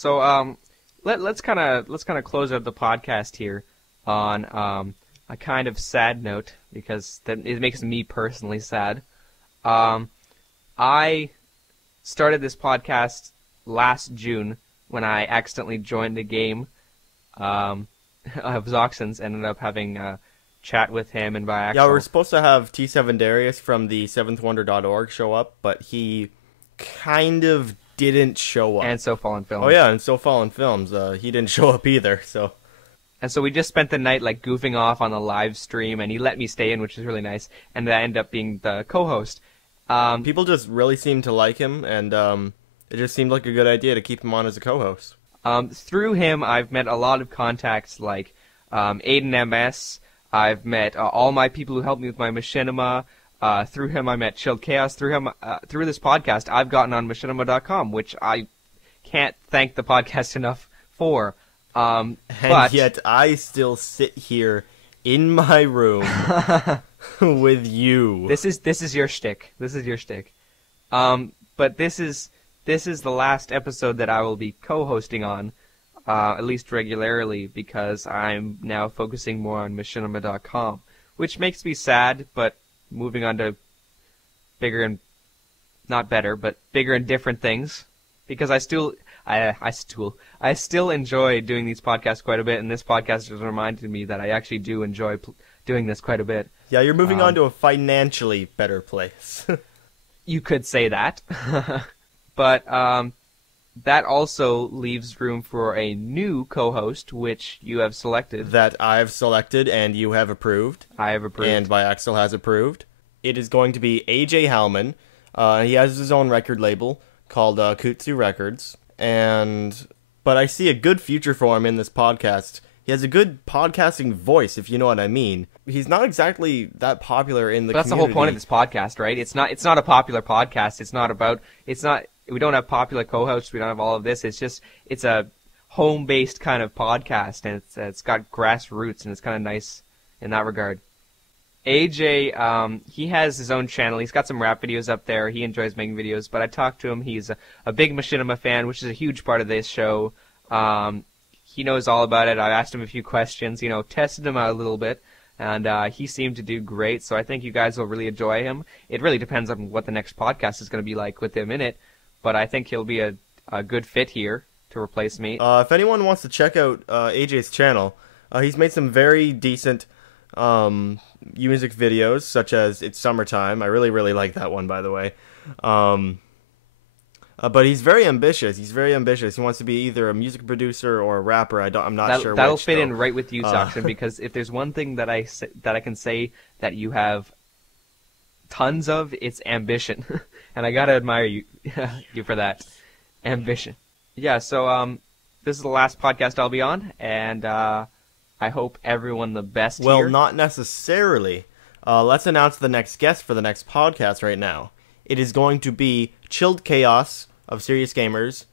So let's kind of close out the podcast here on a kind of sad note, because it makes me personally sad. I started this podcast last June when I accidentally joined a game of Zoxin's. Ended up having a chat with him, and by accident. Yeah, we were supposed to have T7 Darius from the seventhwonder.org show up, but he kind of didn't show up. And So Fallen Films. Oh yeah, and So Fallen Films. He didn't show up either, so... And so we just spent the night like goofing off on the live stream, and he let me stay in, which was really nice, and I ended up being the co-host. People just really seemed to like him, and it just seemed like a good idea to keep him on as a co-host. Through him, I've met a lot of contacts like Aiden MS. I've met all my people who helped me with my Machinima. Through him, I met Chilled Chaos. Through him, through this podcast, I've gotten on Machinima.com, which I can't thank the podcast enough for. And yet, I still sit here in my room with you. This is your shtick. This is your shtick. But this is the last episode that I will be co-hosting on, at least regularly, because I'm now focusing more on Machinima.com, which makes me sad, but moving on to bigger and not better, but bigger and different things, because I still enjoy doing these podcasts quite a bit, and this podcast has reminded me that I actually do enjoy doing this quite a bit. Yeah, you're moving on to a financially better place. You could say that. But that also leaves room for a new co-host, which you have selected. That I've selected and you have approved. I have approved. And by Axel has approved. It is going to be AJ Hallmon. He has his own record label called Kutsu Records. But I see a good future for him in this podcast. He has a good podcasting voice, if you know what I mean. He's not exactly that popular in the community. That's the whole point of this podcast, right? It's not a popular podcast. We don't have popular co-hosts. We don't have all of this. It's a home-based kind of podcast, and it's got grassroots, and it's kind of nice in that regard. AJ, he has his own channel. He's got some rap videos up there. He enjoys making videos, but I talked to him. He's a big Machinima fan, which is a huge part of this show. He knows all about it. I asked him a few questions, tested him out a little bit, and he seemed to do great, so I think you guys will really enjoy him. It really depends on what the next podcast is going to be like with him in it, but I think he'll be a good fit here to replace me. If anyone wants to check out AJ's channel, he's made some very decent music videos, such as It's Summertime. I really, really like that one, by the way. But he's very ambitious. He wants to be either a music producer or a rapper. I'm not sure. That'll fit in right with you, Zoxin, because if there's one thing that I can say that you have tons of, it's ambition, and I gotta admire you for that ambition. Yeah. So this is the last podcast I'll be on, and I hope everyone the best. Well, here. Not necessarily. Let's announce the next guest for the next podcast right now. It is going to be Chilled Chaos of Serious Gamers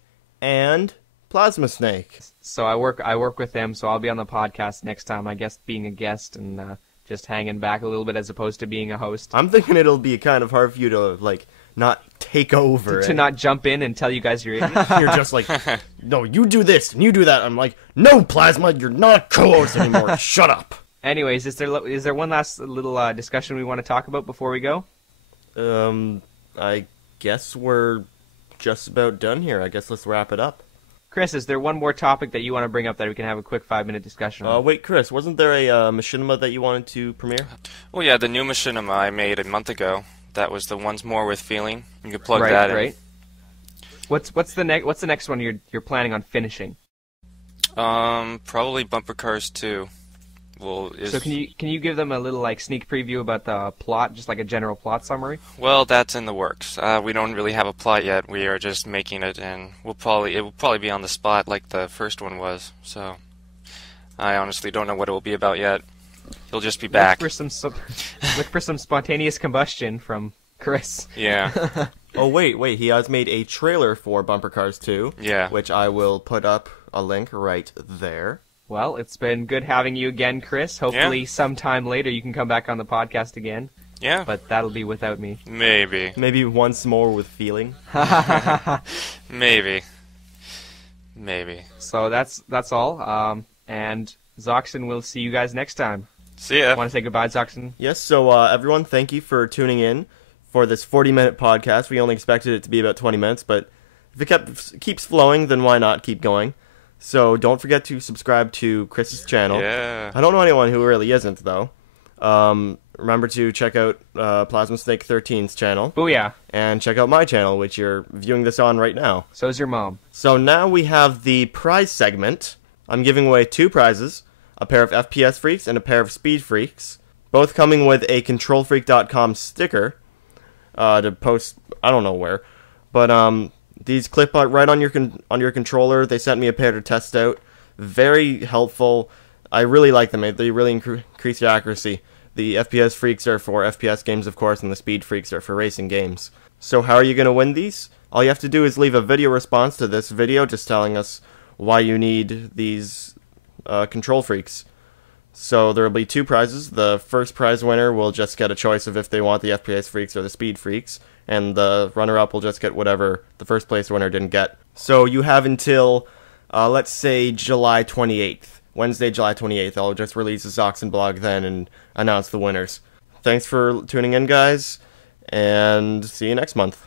and Plasma Snake. So I work with them, so I'll be on the podcast next time, I guess, being a guest and just hanging back a little bit as opposed to being a host. I'm thinking it'll be kind of hard for you to, not take over. To not jump in and tell you guys you're idiots. You're just like, no, you do this and you do that. I'm like, no, Plasma, you're not a co-host anymore. Shut up. Anyways, is there one last little discussion we want to talk about before we go? I guess we're just about done here. I guess let's wrap it up. Chris, is there one more topic that you want to bring up that we can have a quick 5-minute discussion on? Wait, Chris, wasn't there a Machinima that you wanted to premiere? Well, yeah, the new Machinima I made a month ago. That was the One's More with Feeling. You could plug that in. Right. What's the next one you're planning on finishing? Probably Bumper Cars 2. So can you give them a little sneak preview about the plot, just like a general plot summary? Well, that's in the works. We don't really have a plot yet. We are just making it, and it will probably be on the spot like the first one was. So I honestly don't know what it will be about yet. He'll just be back. Look for some spontaneous combustion from Chris. Yeah. Oh wait, he has made a trailer for Bumper Cars 2. Yeah. Which I will put up a link right there. Well, it's been good having you again, Chris. Hopefully sometime later you can come back on the podcast again. Yeah. But that'll be without me. Maybe. Maybe once more with Feeling. Maybe. Maybe. So that's all. And Zoxin, we'll see you guys next time. See ya. Want to say goodbye, Zoxin? Yes, so everyone, thank you for tuning in for this 40-minute podcast. We only expected it to be about 20 minutes, but if it keeps flowing, then why not keep going? So don't forget to subscribe to Chris's channel. Yeah. I don't know anyone who really isn't, though. Remember to check out Plasma Snake 13's channel. Booyah. And check out my channel, which you're viewing this on right now. So's your mom. So now we have the prize segment. I'm giving away 2 prizes, a pair of FPS Freaks and a pair of Speed Freaks, both coming with a KontrolFreek.com sticker to post, I don't know where. But these clip right on your controller. They sent me a pair to test out. Very helpful. I really like them. They really increase your accuracy. The FPS Freaks are for FPS games, of course, and the Speed Freaks are for racing games. So how are you going to win these? All you have to do is leave a video response to this video just telling us why you need these Control Freaks. So there will be 2 prizes. The first prize winner will just get a choice of if they want the FPS Freaks or the Speed Freaks, and the runner-up will just get whatever the first place winner didn't get. So you have until, let's say, July 28th. Wednesday, July 28th. I'll just release a Zoxin blog then and announce the winners. Thanks for tuning in, guys, and see you next month.